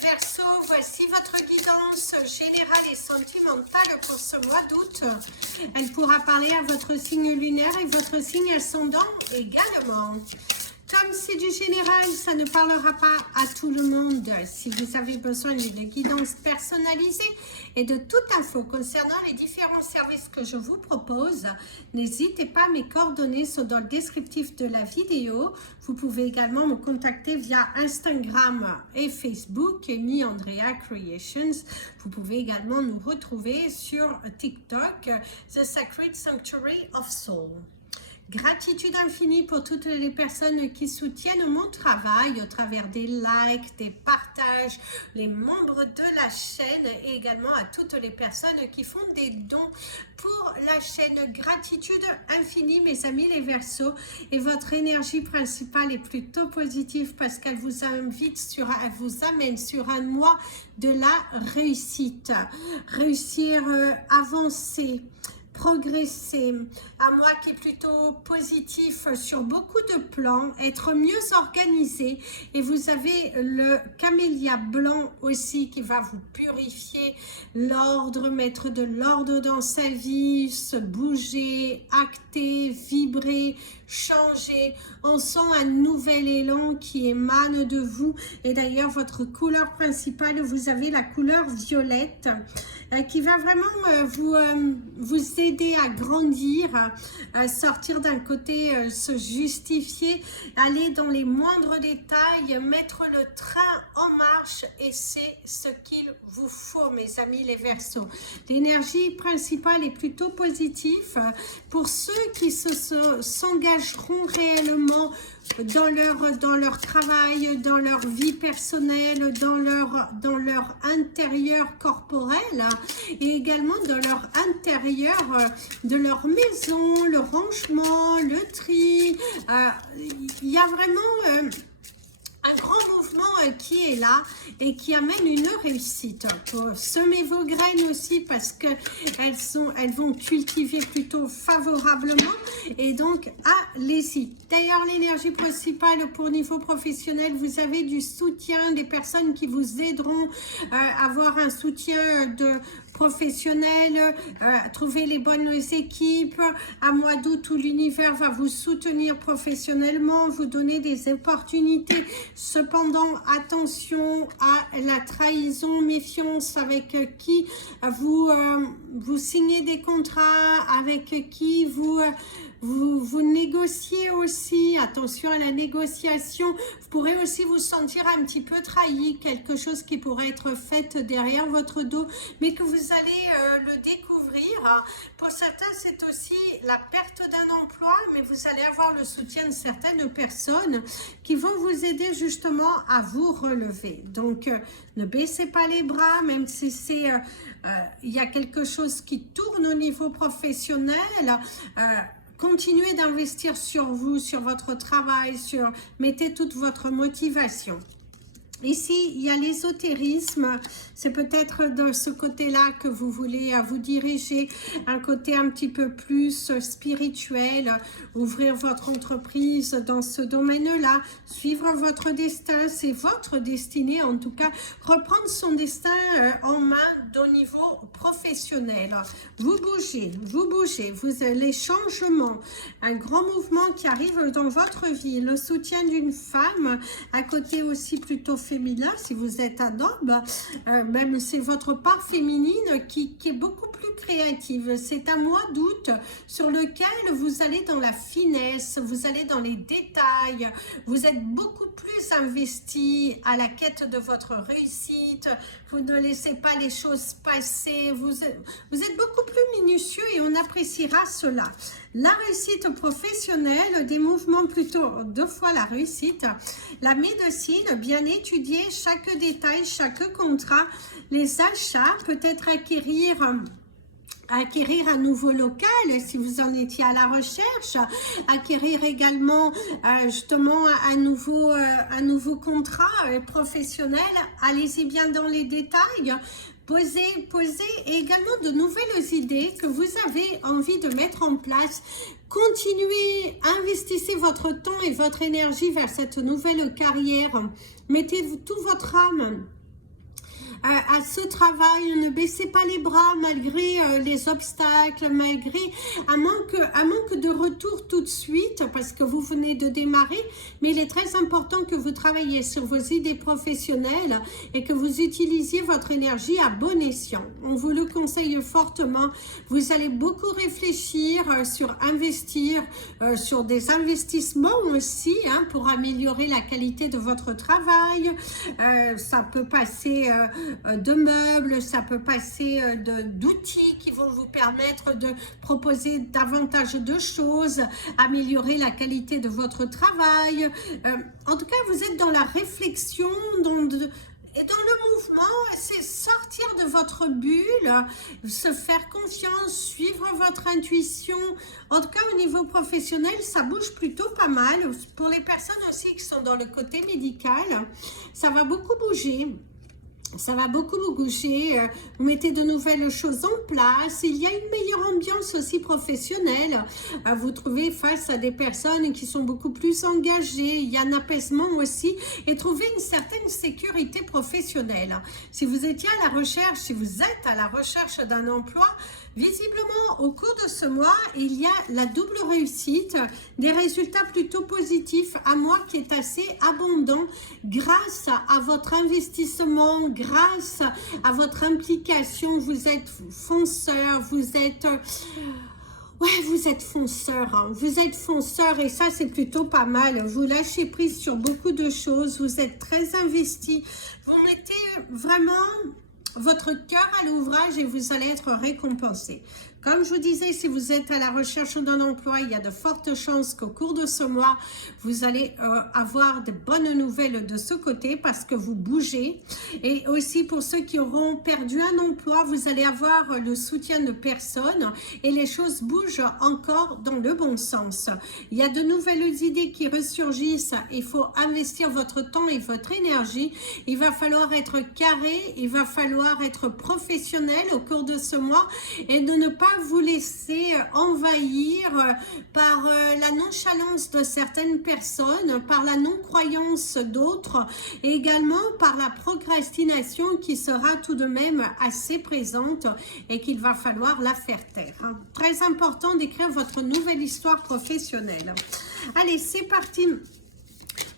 Verseaux, voici votre guidance générale et sentimentale pour ce mois d'août. Elle pourra parler à votre signe lunaire et votre signe ascendant également. Comme c'est du général, ça ne parlera pas à tout le monde. Si vous avez besoin de guidance personnalisée et de toute info concernant les différents services que je vous propose, n'hésitez pas, mes coordonnées sont dans le descriptif de la vidéo. Vous pouvez également me contacter via Instagram et Facebook, Amy Andrea Creations. Vous pouvez également nous retrouver sur TikTok, The Sacred Sanctuary of Soul. Gratitude infinie pour toutes les personnes qui soutiennent mon travail au travers des likes, des partages, les membres de la chaîne et également à toutes les personnes qui font des dons pour la chaîne. Gratitude infinie, mes amis les Verseaux, et votre énergie principale est plutôt positive parce qu'elle vous elle vous amène sur un mois de la réussite. Réussir, avancer, progresser, un mois qui est plutôt positif sur beaucoup de plans, être mieux organisé, et vous avez le camélia blanc aussi qui va vous purifier l'ordre, mettre de l'ordre dans sa vie, se bouger, acter, vibrer, changer. On sent un nouvel élan qui émane de vous, et d'ailleurs votre couleur principale, vous avez la couleur violette qui va vraiment vous aider à grandir, à sortir d'un côté, se justifier, aller dans les moindres détails, mettre le train en marche, et c'est ce qu'il vous faut, mes amis les Verseaux. L'énergie principale est plutôt positive pour ceux qui s'engageront réellement dans leur travail, dans leur vie personnelle, dans leur intérieur corporel, et également dans leur intérieur de leur maison, le rangement, le tri. Il y a vraiment un grand mouvement qui est là et qui amène une réussite. Semez vos graines aussi parce que elles vont cultiver plutôt favorablement, et donc allez-y. D'ailleurs, l'énergie principale pour niveau professionnel, vous avez du soutien, des personnes qui vous aideront à avoir un soutien de professionnel, trouver les bonnes équipes. Un mois d'août où l'univers va vous soutenir professionnellement, vous donner des opportunités. Cependant, attention à la trahison, méfiance avec qui vous signez des contrats, avec qui vous négociez aussi. Attention à la négociation. Vous pourrez aussi vous sentir un petit peu trahi, quelque chose qui pourrait être fait derrière votre dos, mais que vous allez le découvrir. Pour certains, c'est aussi la perte d'un emploi, mais vous allez avoir le soutien de certaines personnes qui vont vous aider justement à vous relever. Donc, ne baissez pas les bras, même si il y a quelque chose qui tourne au niveau professionnel. Continuez d'investir sur vous, sur votre travail, mettez toute votre motivation. Ici, il y a l'ésotérisme, c'est peut-être de ce côté-là que vous voulez vous diriger, un côté un petit peu plus spirituel, ouvrir votre entreprise dans ce domaine-là, suivre votre destin, c'est votre destinée en tout cas, reprendre son destin en main au niveau professionnel. Vous bougez, vous avez les changements, un grand mouvement qui arrive dans votre vie, le soutien d'une femme, à côté aussi plutôt féminin, si vous êtes un homme, même c'est votre part féminine qui est beaucoup plus créative. C'est un mois d'août sur lequel vous allez dans la finesse, vous allez dans les détails, vous êtes beaucoup plus investi à la quête de votre réussite, vous ne laissez pas les choses passer, vous êtes beaucoup plus minutieux et on appréciera cela. La réussite professionnelle, des mouvements plutôt 2 fois la réussite, la médecine, bien étudier chaque détail, chaque contrat, les achats, peut-être acquérir un nouveau local si vous en étiez à la recherche, acquérir également justement un nouveau contrat professionnel. Allez-y bien dans les détails. Posez également de nouvelles idées que vous avez envie de mettre en place. Continuez, investissez votre temps et votre énergie vers cette nouvelle carrière. Mettez tout votre âme à ce travail. Ne baissez pas les bras malgré les obstacles, malgré un manque de retour tout de suite parce que vous venez de démarrer. Mais il est très important que vous travaillez sur vos idées professionnelles et que vous utilisiez votre énergie à bon escient. On vous le conseille fortement. Vous allez beaucoup réfléchir sur investir, sur des investissements aussi pour améliorer la qualité de votre travail. Ça peut passer de meubles, ça peut passer d'outils qui vont vous permettre de proposer davantage de choses, améliorer la qualité de votre travail. En tout cas, vous êtes dans la réflexion, et dans le mouvement, c'est sortir de votre bulle, se faire confiance, suivre votre intuition. En tout cas, au niveau professionnel, ça bouge plutôt pas mal. Pour les personnes aussi qui sont dans le côté médical, ça va beaucoup bouger. Ça va beaucoup vous bouger, vous mettez de nouvelles choses en place, il y a une meilleure ambiance aussi professionnelle, vous trouvez face à des personnes qui sont beaucoup plus engagées, il y a un apaisement aussi et trouver une certaine sécurité professionnelle. Si vous étiez à la recherche, si vous êtes à la recherche d'un emploi, visiblement, au cours de ce mois, il y a la double réussite, des résultats plutôt positifs, un mois qui est assez abondant grâce à votre investissement, grâce à votre implication. Vous êtes fonceur, vous êtes fonceur, vous êtes fonceur et ça c'est plutôt pas mal. Vous lâchez prise sur beaucoup de choses, vous êtes très investi, vous mettez vraiment votre cœur à l'ouvrage et vous allez être récompensé. Comme je vous disais, si vous êtes à la recherche d'un emploi, il y a de fortes chances qu'au cours de ce mois, vous allez avoir de bonnes nouvelles de ce côté parce que vous bougez. Et aussi pour ceux qui auront perdu un emploi, vous allez avoir le soutien de personnes et les choses bougent encore dans le bon sens. Il y a de nouvelles idées qui ressurgissent. Il faut investir votre temps et votre énergie. Il va falloir être carré, il va falloir être professionnel au cours de ce mois et de ne pas vous laisser envahir par la nonchalance de certaines personnes, par la non-croyance d'autres et également par la procrastination qui sera tout de même assez présente et qu'il va falloir la faire taire. Très important d'écrire votre nouvelle histoire professionnelle. Allez, c'est parti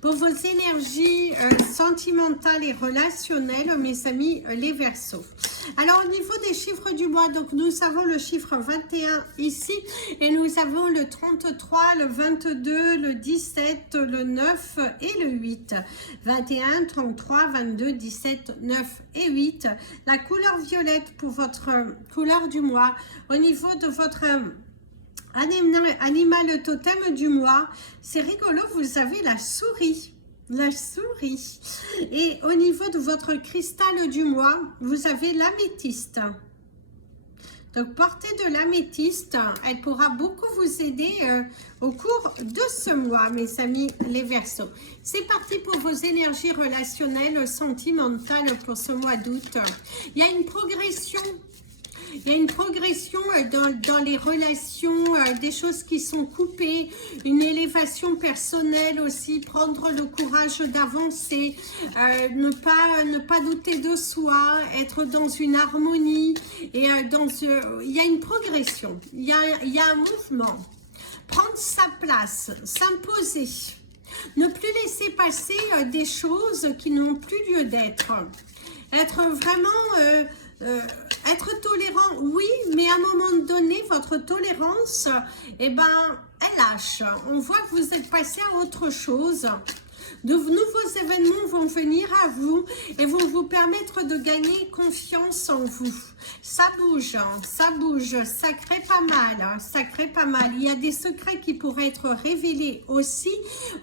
pour vos énergies sentimentales et relationnelles, mes amis les Verseaux. Alors, au niveau des chiffres du mois, donc nous avons le chiffre 21 ici et nous avons le 33, le 22, le 17, le 9 et le 8. 21, 33, 22, 17, 9 et 8. La couleur violette pour votre couleur du mois. Au niveau de votre animal totem du mois, c'est rigolo, vous avez la souris. La souris. Et au niveau de votre cristal du mois, vous avez l'améthyste. Donc, portez de l'améthyste. Elle pourra beaucoup vous aider au cours de ce mois, mes amis les Verseaux. C'est parti pour vos énergies relationnelles, sentimentales pour ce mois d'août. Il y a une progression. Il y a une progression dans les relations, des choses qui sont coupées, une élévation personnelle aussi, prendre le courage d'avancer, ne pas douter de soi, être dans une harmonie. Et il y a une progression, il y a un mouvement. Prendre sa place, s'imposer. Ne plus laisser passer des choses qui n'ont plus lieu d'être. Être vraiment... être tolérant, oui, mais à un moment donné, votre tolérance, elle lâche. On voit que vous êtes passé à autre chose. De nouveaux événements vont venir à vous et vont vous permettre de gagner confiance en vous. Ça bouge, ça crée pas mal, ça crée pas mal. Il y a des secrets qui pourraient être révélés aussi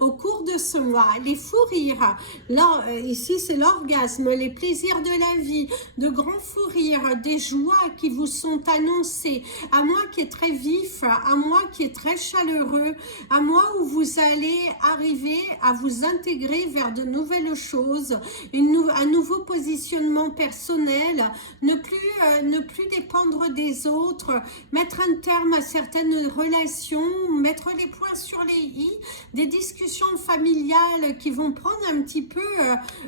au cours de ce mois. Les fous rires, là, ici c'est l'orgasme, les plaisirs de la vie, de grands fous rires, des joies qui vous sont annoncées. Un mois qui est très vif, un mois qui est très chaleureux, un mois où vous allez arriver à vous intégrer vers de nouvelles choses. chose, un nouveau positionnement personnel, ne plus dépendre des autres, mettre un terme à certaines relations, mettre les points sur les i, des discussions familiales qui vont prendre un petit peu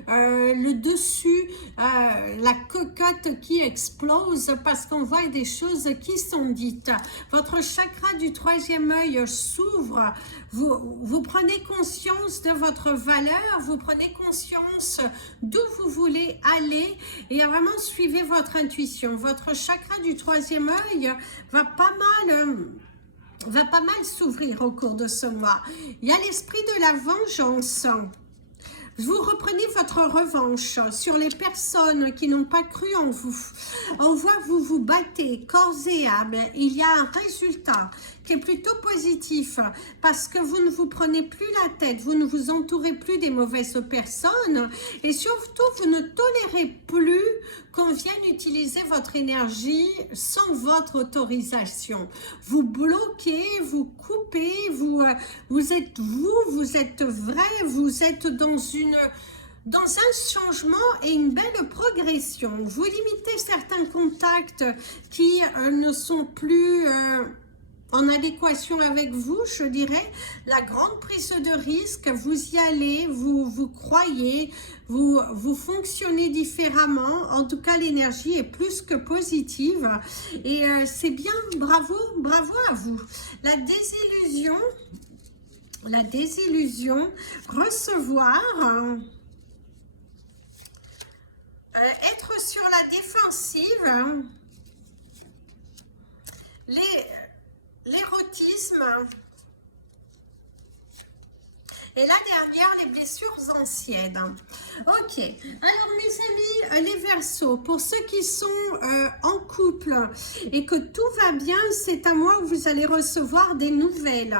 le dessus, la cocotte qui explose parce qu'on voit des choses qui sont dites. Votre chakra du troisième œil s'ouvre, vous prenez conscience de votre valeur, vous prenez conscience d'où vous voulez aller et vraiment suivez votre intuition. Votre chakra du troisième œil va pas mal s'ouvrir au cours de ce mois. Il y a l'esprit de la vengeance. Vous reprenez votre revanche sur les personnes qui n'ont pas cru en vous. On voit que vous vous battez corps et âme. Il y a un résultat qui est plutôt positif parce que vous ne vous prenez plus la tête, vous ne vous entourez plus des mauvaises personnes et surtout vous ne tolérez plus qu'on vienne utiliser votre énergie sans votre autorisation. Vous bloquez, vous coupez, vous êtes vrai, vous êtes dans un changement et une belle progression. Vous limitez certains contacts qui ne sont plus en adéquation avec vous, je dirais. La grande prise de risque, vous y allez, vous croyez, vous fonctionnez différemment. En tout cas, l'énergie est plus que positive et c'est bien, bravo à vous. La désillusion, recevoir, être sur la défensive, l'érotisme et la dernière, les blessures anciennes. Ok, alors mes amis, les Verseaux, pour ceux qui sont en couple et que tout va bien, c'est à moi où vous allez recevoir des nouvelles.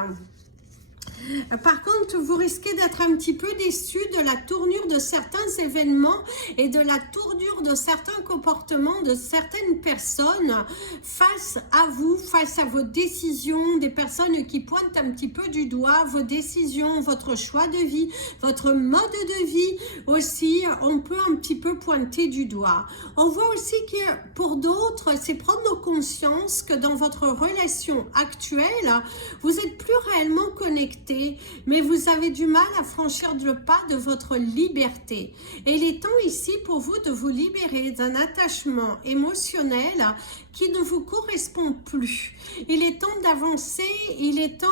Par contre, vous risquez d'être un petit peu déçu de la tournure de certains événements et de la tournure de certains comportements de certaines personnes face à vous, face à vos décisions, des personnes qui pointent un petit peu du doigt vos décisions, votre choix de vie, votre mode de vie aussi, on peut un petit peu pointer du doigt. On voit aussi que pour d'autres, c'est prendre conscience que dans votre relation actuelle, vous n'êtes plus réellement connecté, mais vous avez du mal à franchir le pas de votre liberté. Et il est temps ici pour vous de vous libérer d'un attachement émotionnel qui ne vous correspond plus. Il est temps d'avancer, il est temps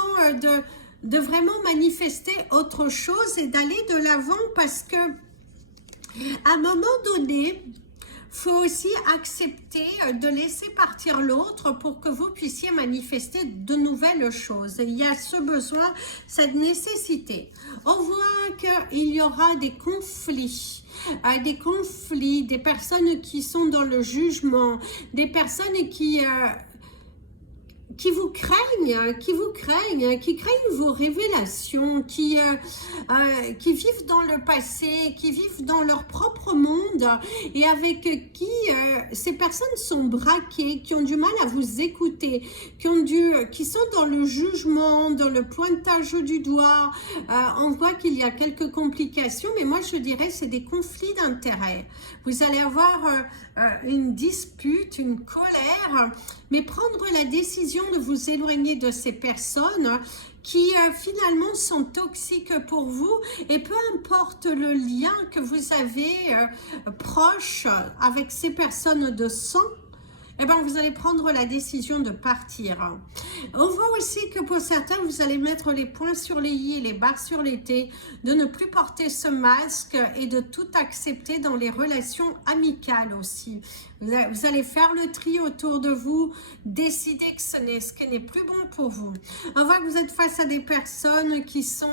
de vraiment manifester autre chose et d'aller de l'avant parce que à un moment donné, il faut aussi accepter de laisser partir l'autre pour que vous puissiez manifester de nouvelles choses. Il y a ce besoin, cette nécessité. On voit qu'il y aura des conflits, des personnes qui sont dans le jugement, des personnes qui vous craignent, qui craignent vos révélations, qui vivent dans le passé, qui vivent dans leur propre monde et avec qui ces personnes sont braquées, qui ont du mal à vous écouter, qui sont dans le jugement, dans le pointage du doigt. On voit qu'il y a quelques complications, mais moi je dirais c'est des conflits d'intérêts. Vous allez avoir une dispute, une colère, mais prendre la décision de vous éloigner de ces personnes qui finalement sont toxiques pour vous et peu importe le lien que vous avez proche avec ces personnes de sang, eh bien, vous allez prendre la décision de partir. On voit aussi que pour certains, vous allez mettre les points sur les i et les barres sur les t, de ne plus porter ce masque et de tout accepter dans les relations amicales aussi. Vous allez faire le tri autour de vous, décider que ce qui n'est plus bon pour vous. On voit que vous êtes face à des personnes qui sont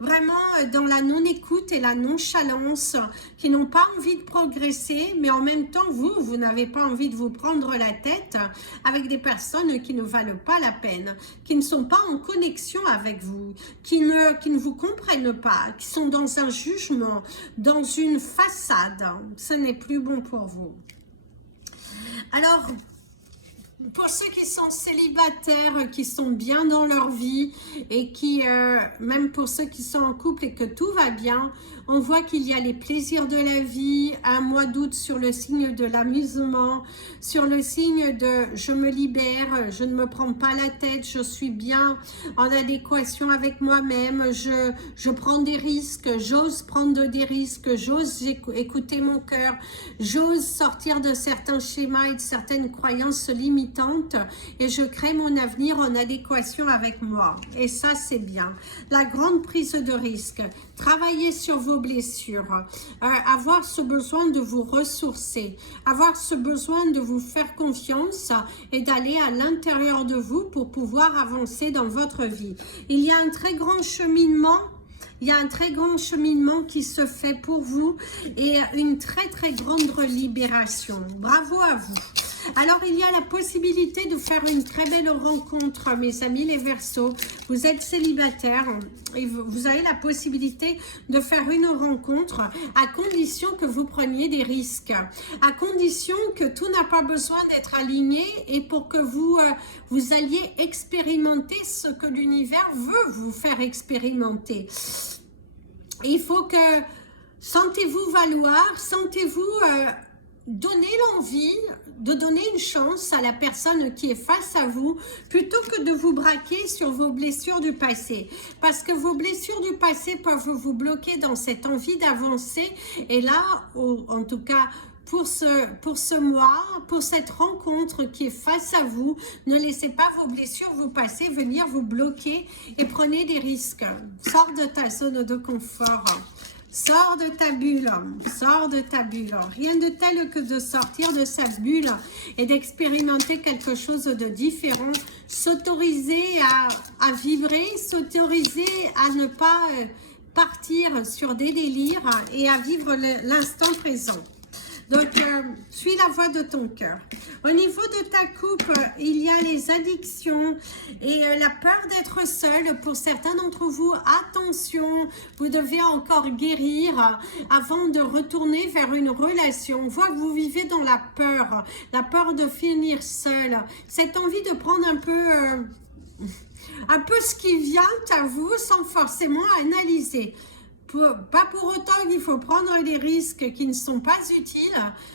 vraiment dans la non-écoute et la nonchalance, qui n'ont pas envie de progresser, mais en même temps, vous n'avez pas envie de vous prendre la tête avec des personnes qui ne valent pas la peine, qui ne sont pas en connexion avec vous, qui ne vous comprennent pas, qui sont dans un jugement, dans une façade. Ce n'est plus bon pour vous. Alors, pour ceux qui sont célibataires, qui sont bien dans leur vie et qui, même pour ceux qui sont en couple et que tout va bien, On voit qu'il y a les plaisirs de la vie, un mois d'août sur le signe de l'amusement, sur le signe de je me libère, je ne me prends pas la tête, je suis bien en adéquation avec moi-même, je prends des risques, j'ose prendre des risques, j'ose écouter mon cœur, j'ose sortir de certains schémas et de certaines croyances limitantes et je crée mon avenir en adéquation avec moi. Et ça, c'est bien. La grande prise de risque, travailler sur vos blessures, avoir ce besoin de vous ressourcer, avoir ce besoin de vous faire confiance et d'aller à l'intérieur de vous pour pouvoir avancer dans votre vie. Il y a un très grand cheminement. Il y a un très grand cheminement qui se fait pour vous et une très très grande libération. Bravo à vous. Alors, il y a la possibilité de faire une très belle rencontre, mes amis les Verseaux. Vous êtes célibataire et vous avez la possibilité de faire une rencontre à condition que vous preniez des risques, à condition que tout n'a pas besoin d'être aligné et pour que vous alliez expérimenter ce que l'univers veut vous faire expérimenter. Il faut que sentez-vous valoir, sentez-vous donner l'envie de donner une chance à la personne qui est face à vous plutôt que de vous braquer sur vos blessures du passé. Parce que vos blessures du passé peuvent vous bloquer dans cette envie d'avancer. Et là, en tout cas, pour ce mois, pour cette rencontre qui est face à vous, ne laissez pas vos blessures, vos passés venir vous bloquer et prenez des risques. Sors de ta zone de confort. Sors de ta bulle, sors de ta bulle. Rien de tel que de sortir de sa bulle et d'expérimenter quelque chose de différent. S'autoriser à vibrer, s'autoriser à ne pas partir sur des délires et à vivre l'instant présent. Donc, suis la voix de ton cœur. Au niveau de ta coupe, il y a les addictions et la peur d'être seul. Pour certains d'entre vous, attention, vous devez encore guérir avant de retourner vers une relation. On voit que vous vivez dans la peur de finir seul. Cette envie de prendre un peu ce qui vient à vous sans forcément analyser. Pas pour autant qu'il faut prendre des risques qui ne sont pas utiles.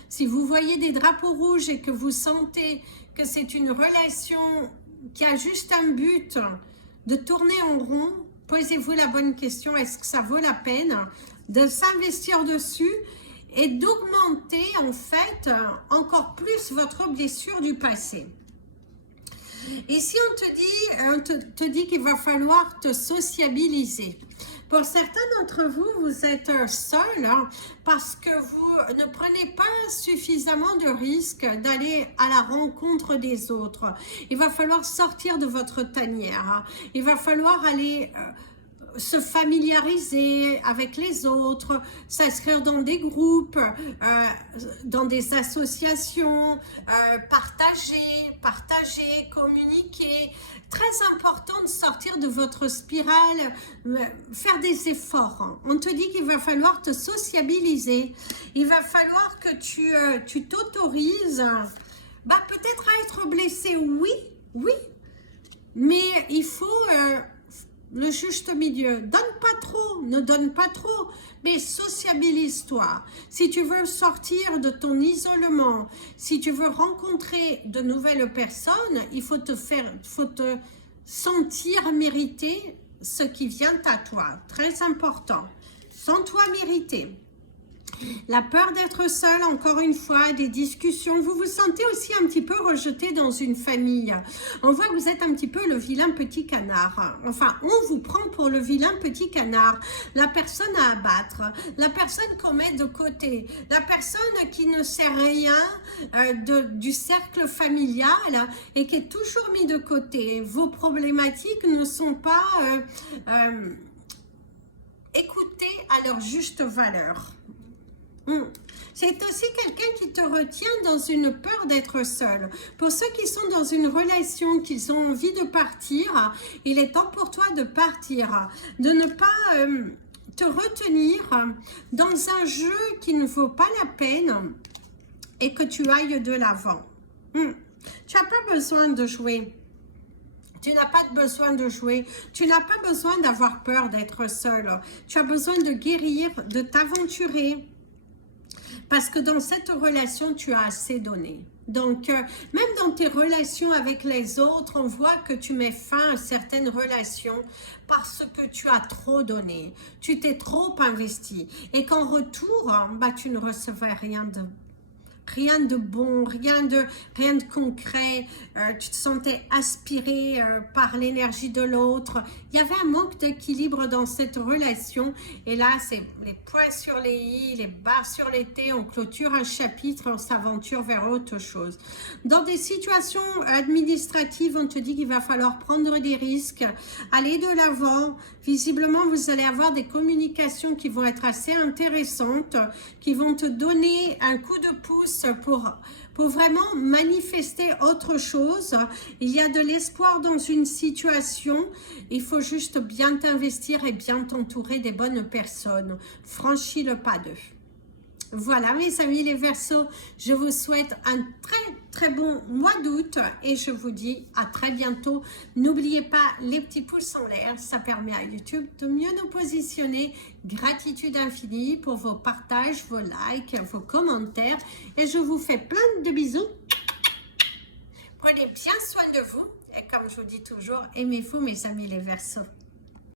Si vous voyez des drapeaux rouges et que vous sentez que c'est une relation qui a juste un but de tourner en rond, posez-vous la bonne question, est-ce que ça vaut la peine de s'investir dessus et d'augmenter en fait encore plus votre blessure du passé? Et si on te dit qu'il va falloir te sociabiliser. Pour certains d'entre vous, vous êtes seul parce que vous ne prenez pas suffisamment de risques d'aller à la rencontre des autres. Il va falloir sortir de votre tanière. Il va falloir aller se familiariser avec les autres, s'inscrire dans des groupes, dans des associations, partager, communiquer. Très important de sortir de votre spirale, faire des efforts. On te dit qu'il va falloir te sociabiliser. Il va falloir que tu t'autorises peut-être à être blessé, oui, mais il faut le juste milieu. Donne pas trop, ne donne pas trop, mais sociabilise-toi. Si tu veux sortir de ton isolement, si tu veux rencontrer de nouvelles personnes, il faut te sentir mériter ce qui vient à toi. Très important. Sens-toi mériter. La peur d'être seul, encore une fois, des discussions. Vous vous sentez aussi un petit peu rejeté dans une famille. On voit que vous êtes un petit peu le vilain petit canard. Enfin, on vous prend pour le vilain petit canard. La personne à abattre. La personne qu'on met de côté. La personne qui ne sait rien du cercle familial et qui est toujours mis de côté. Vos problématiques ne sont pas écoutées à leur juste valeur. C'est aussi quelqu'un qui te retient dans une peur d'être seul. Pour ceux qui sont dans une relation, qui ont envie de partir, il est temps pour toi de partir, de ne pas te retenir dans un jeu qui ne vaut pas la peine et que tu ailles de l'avant. Tu n'as pas besoin de jouer Tu n'as pas besoin de jouer, tu n'as pas besoin d'avoir peur d'être seul. Tu as besoin de guérir, de t'aventurer. Parce que dans cette relation, tu as assez donné. Donc, même dans tes relations avec les autres, on voit que tu mets fin à certaines relations parce que tu as trop donné. Tu t'es trop investi. Et qu'en retour, bah, tu ne recevais rien de bon, rien de concret, tu te sentais aspiré par l'énergie de l'autre. Il y avait un manque d'équilibre dans cette relation et là c'est les points sur les i, les barres sur les t, on clôture un chapitre, on s'aventure vers autre chose. Dans des situations administratives, on te dit qu'il va falloir prendre des risques, aller de l'avant. Visiblement, vous allez avoir des communications qui vont être assez intéressantes, qui vont te donner un coup de pouce pour vraiment manifester autre chose. Il y a de l'espoir dans une situation. Il faut juste bien t'investir et bien t'entourer des bonnes personnes. Franchis le pas d'eux. Voilà mes amis les Verseaux, je vous souhaite un très bon mois d'août et je vous dis à très bientôt. N'oubliez pas les petits pouces en l'air, ça permet à YouTube de mieux nous positionner. Gratitude infinie pour vos partages, vos likes, vos commentaires et je vous fais plein de bisous. Prenez bien soin de vous et comme je vous dis toujours, aimez-vous mes amis les Verseaux.